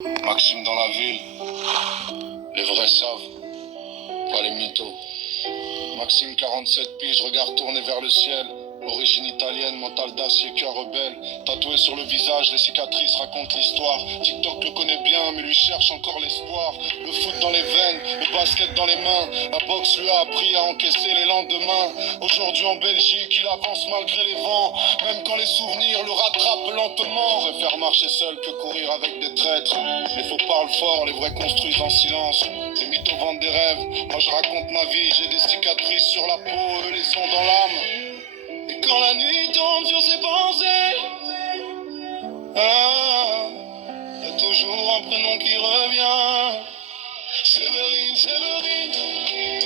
Maxime dans la ville, les vrais savent, pas les mythos. Maxime 47 piges, regard tourné vers le ciel. Origine italienne, mental d'acier, cœur rebelle. Tatoué sur le visage, les cicatrices racontent l'histoire. TikTok le connaît bien, mais lui cherche encore l'espoir. Le foot dans les veines, le basket dans les mains. La boxe lui a appris à encaisser les lendemains. Aujourd'hui en Belgique, il avance malgré les vents. Même quand les souvenirs le rattrapent lentement. Préfère marcher seul que courir avec des traîtres. Les faux parlent fort, les vrais construisent en silence. Les mythos vendent des rêves, moi je raconte ma vie. J'ai des cicatrices sur la peau, eux les ont dans l'âme. Et quand la nuit tombe sur ses pensées, y a toujours un prénom qui revient. Séverine, Séverine,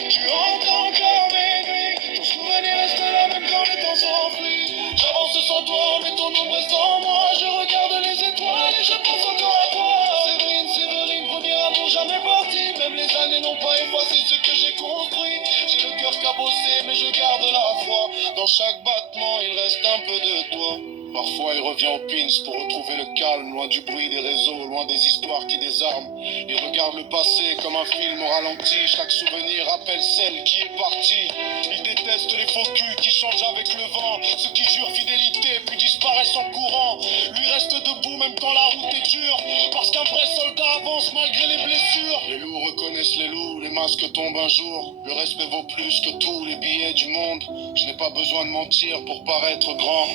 tu hantes encore mes nuits. Ton souvenir reste là même quand les temps s'enfuient. J'avance sans toi, mais ton ombre reste en moi. Je regarde les étoiles et je pense encore à toi. Séverine, Séverine, premier amour jamais parti. Même les années n'ont pas effacé ce que j'ai construit. J'ai le cœur cabossé, mais je garde la foi. Dans chaque battement, il reste un peu de toi. Parfois il revient au pins pour retrouver le calme, loin du bruit des réseaux, loin des histoires qui désarment. Il regarde le passé comme un film au ralenti, chaque souvenir rappelle celle qui est partie. Il déteste les faux culs qui changent avec le vent, ceux qui jurent fidélité puis disparaissent en courant. Lui reste debout même quand la route est dure, parce qu'un vrai soldat avance malgré les blessures. Les loups reconnaissent les loups, les masques tombent un jour. Le respect vaut plus que tous les billets du monde. Je n'ai pas besoin de mentir pour paraître grand.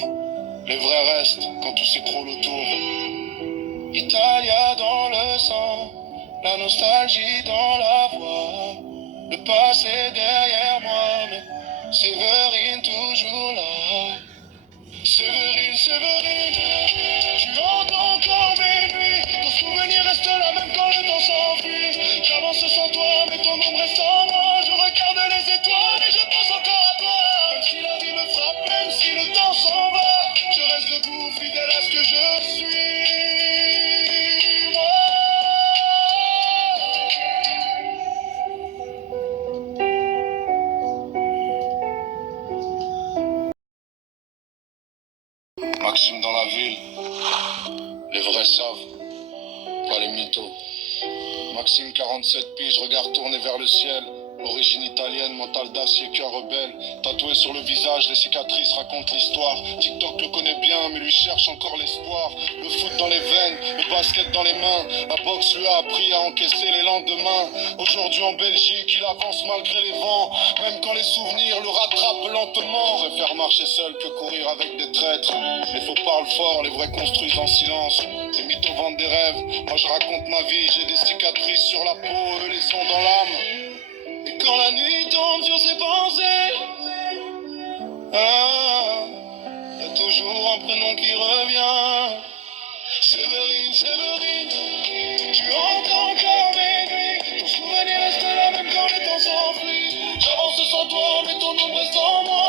Les vrais restent quand tout s'écroule autour. Italia dans le sang, la nostalgie dans la voix. Le passé derrière moi, mais Séverine toujours là. Séverine, Séverine, tu hantes encore mes nuits. Ton souvenir reste là même quand le temps s'enfuit. J'avance sans toi, mais ton ombre reste en moi. Je regarde les étoiles et je pense encore à toi. Même si la vie me frappe, même si le temps s'en va, je reste debout, fidèle à ce que je suis. Maxime dans la ville, les vrais savent, pas les mythos. Maxime 47 piges, regard tourné vers le ciel. Origine italienne, mental d'acier, cœur rebelle. Tatoué sur le visage, les cicatrices racontent l'histoire. TikTok le connaît bien, mais lui cherche encore l'espoir. Le foot dans les veines, le basket dans les mains. La boxe lui a appris à encaisser les lendemains. Aujourd'hui en Belgique, il avance malgré les vents. Même quand les souvenirs le rattrapent lentement. Préfère marcher seul que courir avec des traîtres. Les faux parlent fort, les vrais construisent en silence. Les mythos vendent des rêves, moi je raconte ma vie. J'ai des cicatrices sur la peau, eux les ont dans l'âme. Et quand la nuit tombe sur ses pensées, y a toujours un prénom qui revient. Séverine, Séverine, tu hantes encore mes nuits. Ton souvenir reste là même quand les temps s'enfuient. J'avance sans toi, mais ton ombre reste en moi.